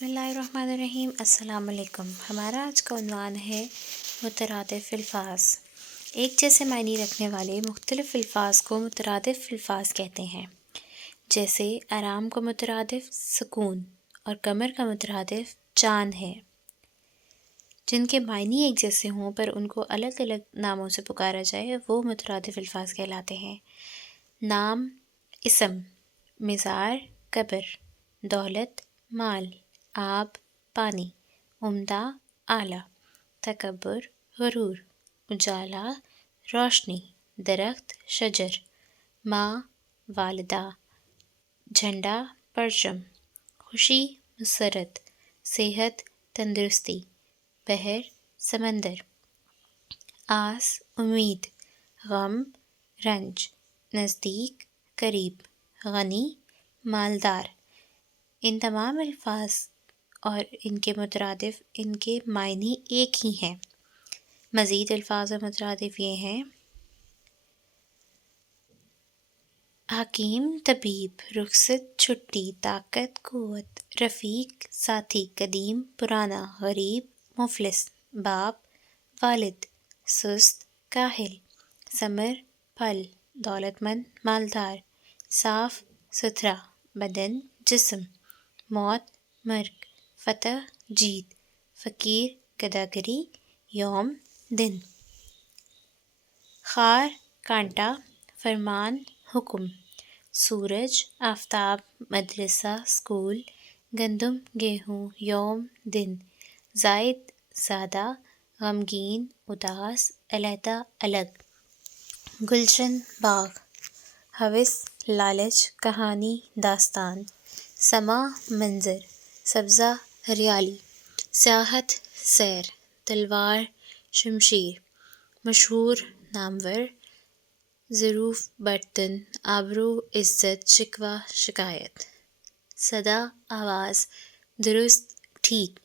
بسم اللہ الرحمن الرحیم۔ السلام علیکم۔ ہمارا آج کا عنوان ہے مترادف الفاظ۔ ایک جیسے معنی رکھنے والے مختلف الفاظ کو مترادف الفاظ کہتے ہیں، جیسے آرام کا مترادف سکون اور قمر کا مترادف چاند ہے۔ جن کے معنی ایک جیسے ہوں پر ان کو الگ الگ ناموں سے پکارا جائے وہ مترادف الفاظ کہلاتے ہیں۔ نام، اسم، مزار، قبر، دولت، مال، آب، پانی، عمدہ، اعلیٰ، تکبر، غرور، اجالا، روشنی، درخت، شجر، ماں، والدہ، جھنڈا، پرچم، خوشی، مسرت، صحت، تندرستی، بحر، سمندر، آس، امید، غم، رنج، نزدیک، قریب، غنی، مالدار۔ ان تمام الفاظ اور ان کے مترادف ان کے معنی ایک ہی ہیں۔ مزید الفاظ اور مترادف یہ ہیں: حکیم، طبیب، رخصت، چھٹی، طاقت، قوت، رفیق، ساتھی، قدیم، پرانا، غریب، مفلس، باپ، والد، سست، کاہل، ثمر، پھل، دولت مند، مالدار، صاف ستھرا، بدن، جسم، موت، مرگ، فتح، جیت، فقیر، گداگری، یوم، دن۔ خار، کانٹا، فرمان، حکم، سورج، آفتاب، مدرسہ، اسکول، گندم، گیہوں، یوم، دن، زائد، زیادہ، غمگین، اداس، علیحدہ، الگ، گلشن، باغ، ہوس، لالچ، کہانی، داستان، سما، منظر، سبزہ، ہریالی، سیاحت، سیر، تلوار، شمشیر، مشہور، نامور، ظروف، برتن، آبرو، عزت، شکوہ، شکایت، صدا، آواز، درست، ٹھیک،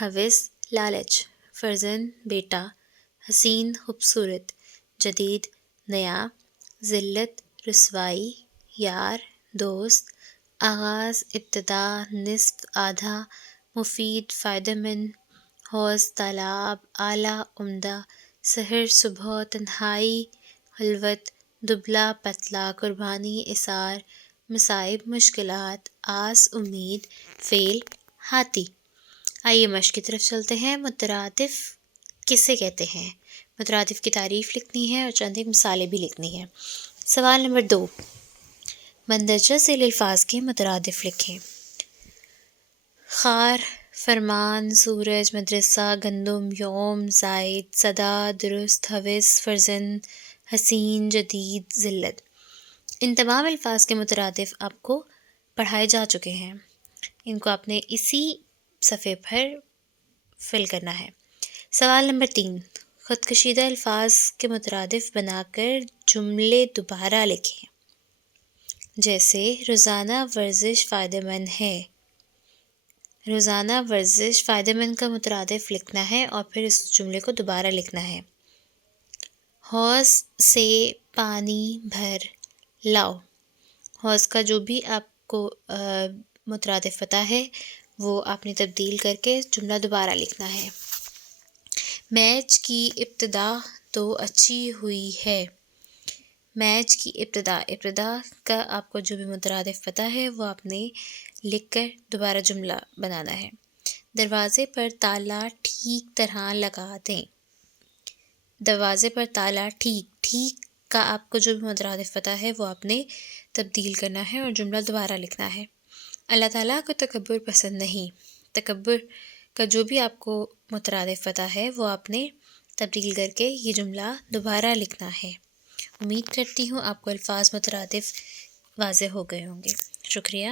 ہوس، لالچ، فرزند، بیٹا، حسین، خوبصورت، جدید، نیا، ذلت، رسوائی، یار، دوست، آغاز، ابتدا، نصف، آدھا، مفید، فائدہ مند، حوض، تالاب، اعلیٰ، عمدہ، سحر، صبح، تنہائی، خلوت، دبلا پتلا، قربانی، اثار، مصائب، مشکلات، آس، امید، فعل، ہاتھی۔ آئیے مشق کی طرف چلتے ہیں۔ مترادف کسے کہتے ہیں؟ مترادف کی تعریف لکھنی ہے اور چند ایک مثالیں بھی لکھنی ہیں۔ سوال نمبر 2، مندرجہ ذیل الفاظ کے مترادف لکھیں۔ خار، فرمان، سورج، مدرسہ، گندم، یوم، زائد، صدا، درست، ہوس، فرزند، حسین، جدید، ذلت۔ ان تمام الفاظ کے مترادف آپ کو پڑھائے جا چکے ہیں۔ ان کو آپ نے اسی صفحے پر فل کرنا ہے۔ سوال نمبر 3، خود کشیدہ الفاظ کے مترادف بنا کر جملے دوبارہ لکھیں۔ جیسے روزانہ ورزش فائدہ مند ہے۔ روزانہ ورزش فائدہ مند کا مترادف لکھنا ہے اور پھر اس جملے کو دوبارہ لکھنا ہے۔ حوض سے پانی بھر لاؤ۔ حوض کا جو بھی آپ کو مترادف پتہ ہے وہ آپ نے تبدیل کر کے جملہ دوبارہ لکھنا ہے۔ میچ کی ابتدا تو اچھی ہوئی ہے۔ میچ کی ابتدا کا آپ کو جو بھی مترادف پتہ ہے وہ آپ نے لکھ کر دوبارہ جملہ بنانا ہے۔ دروازے پر تالا ٹھیک طرح لگا دیں۔ دروازے پر تالا ٹھیک کا آپ کو جو بھی مترادف پتہ ہے وہ آپ نے تبدیل کرنا ہے اور جملہ دوبارہ لکھنا ہے۔ اللہ تعالیٰ کو تکبر پسند نہیں۔ تکبر کا جو بھی آپ کو مترادف پتہ ہے وہ آپ نے تبدیل کر کے یہ جملہ دوبارہ لکھنا ہے۔ امید کرتی ہوں آپ کو الفاظ مترادف واضح ہو گئے ہوں گے۔ شکریہ۔